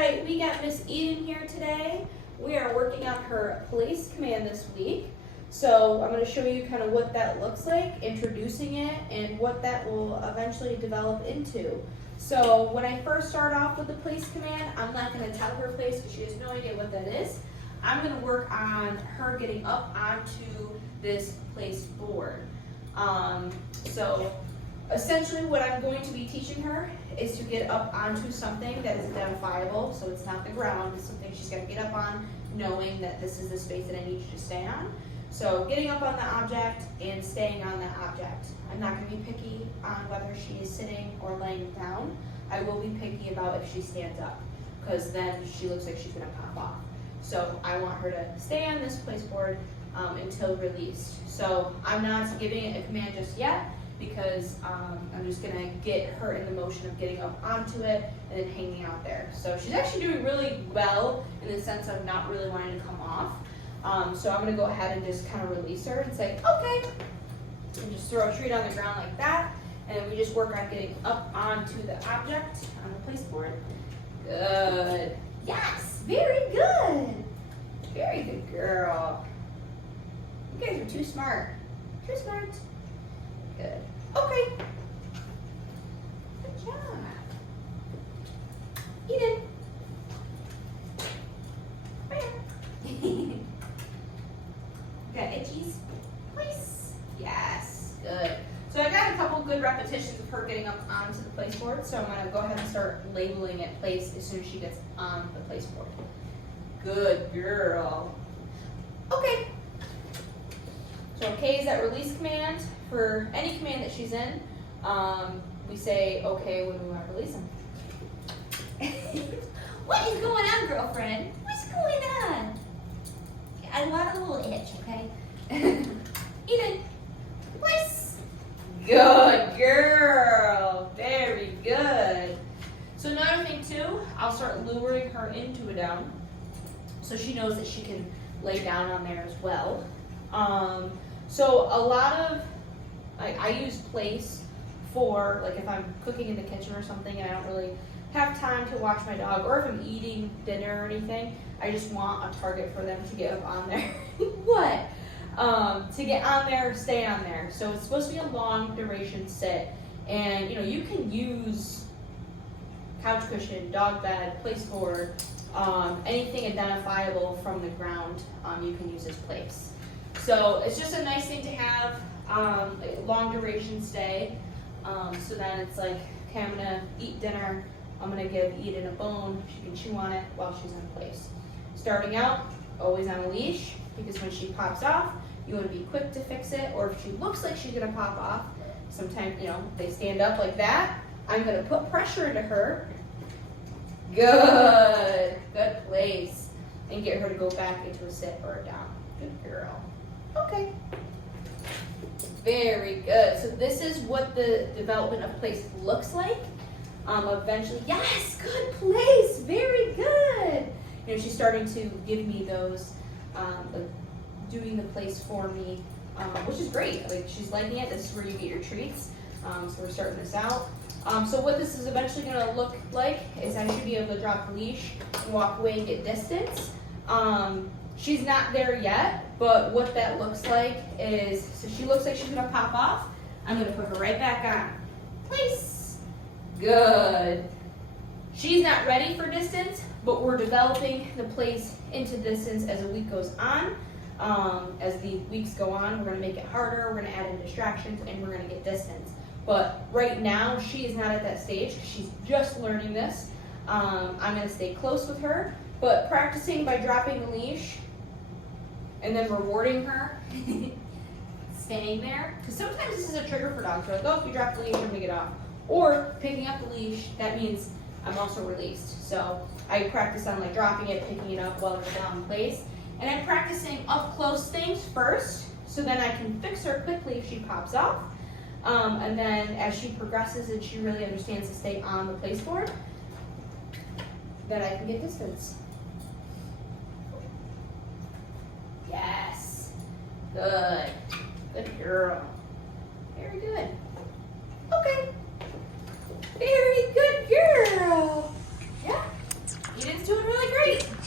right, we got Miss Eden here today. We are working on her place command this week. So I'm going to show you kind of what that looks like, introducing it, and what that will eventually develop into. So when I first start off with the place command, I'm not going to tell her place because she has no idea what that is. I'm going to work on her getting up onto this place board. So essentially what I'm going to be teaching her is to get up onto something that is identifiable. So it's not the ground, it's something she's going to get up on, knowing that this is the space that I need you to stay on. So getting up on the object and staying on that object. I'm not going to be picky on whether she is sitting or laying down. I will be picky about if she stands up, because then she looks like she's going to pop off. So I want her to stay on this place board until released. So I'm not giving it a command just yet, because I'm just going to get her in the motion of getting up onto it and then hanging out there. So she's actually doing really well in the sense of not really wanting to come off. So I'm going to go ahead and just kind of release her and say, okay, and just throw a treat on the ground like that. And we just work on getting up onto the object on the place board. Good. Yes, very good. Very good girl. You guys are too smart. Too smart. Good. Okay. Good job. Eden. Where? Got itchies? Please. Yes. Good. So I got a couple good repetitions of her getting up onto the place board, so I'm going to go ahead and start labeling it place as soon as she gets on the place board. Good girl. Okay. So okay is that release command. For any command that she's in, we say okay when we want to release them. What is going on, girlfriend? What's going on? I want a little itch, okay? Eden, place. Good girl. Very good. So another thing too, I'll start luring her into a down, so she knows that she can lay down on there as well. So a lot of, I use place for, like if I'm cooking in the kitchen or something and I don't really have time to watch my dog, or if I'm eating dinner or anything, I just want a target for them to get up on there. What? To get on there, stay on there. So it's supposed to be a long duration sit. And you know, you can use couch cushion, dog bed, place board, anything identifiable from the ground, you can use as place. So it's just a nice thing to have, like a long duration stay. So then it's like, okay, I'm gonna eat dinner, I'm gonna give Eden a bone, she can chew on it while she's in place. Starting out, always on a leash, because when she pops off, you wanna be quick to fix it, or if she looks like she's gonna pop off, sometimes, you know, they stand up like that, I'm gonna put pressure into her. Good, good place. And get her to go back into a sit or a down. Good girl. Okay. Very good. So this is what the development of place looks like. Eventually, yes, good place. Very good. You know, she's starting to give me those, like doing the place for me, which is great. Like she's liking it. This is where you get your treats. So we're starting this out. So what this is eventually going to look like is I should be able to drop the leash and walk away and get distance. She's not there yet, but what that looks like is, so she looks like she's going to pop off. I'm going to put her right back on. Place. Good. She's not ready for distance, but we're developing the place into distance as the week goes on. As the weeks go on, we're going to make it harder, we're going to add in distractions, and we're going to get distance. But right now, she is not at that stage. She's just learning this. I'm going to stay close with her, but practicing by dropping the leash and then rewarding her, staying there. Because sometimes this is a trigger for dogs. They're like, oh, if you drop the leash, I'm going to get off. Or picking up the leash, that means I'm also released. So I practice on like dropping it, picking it up while it's down in place. And I'm practicing up close things first, so then I can fix her quickly if she pops off. And then as she progresses and she really understands to stay on the place board, then I can get distance. Yes. Good. Good girl. Very good. Okay. Very good girl. Yeah. You didn't doing really great.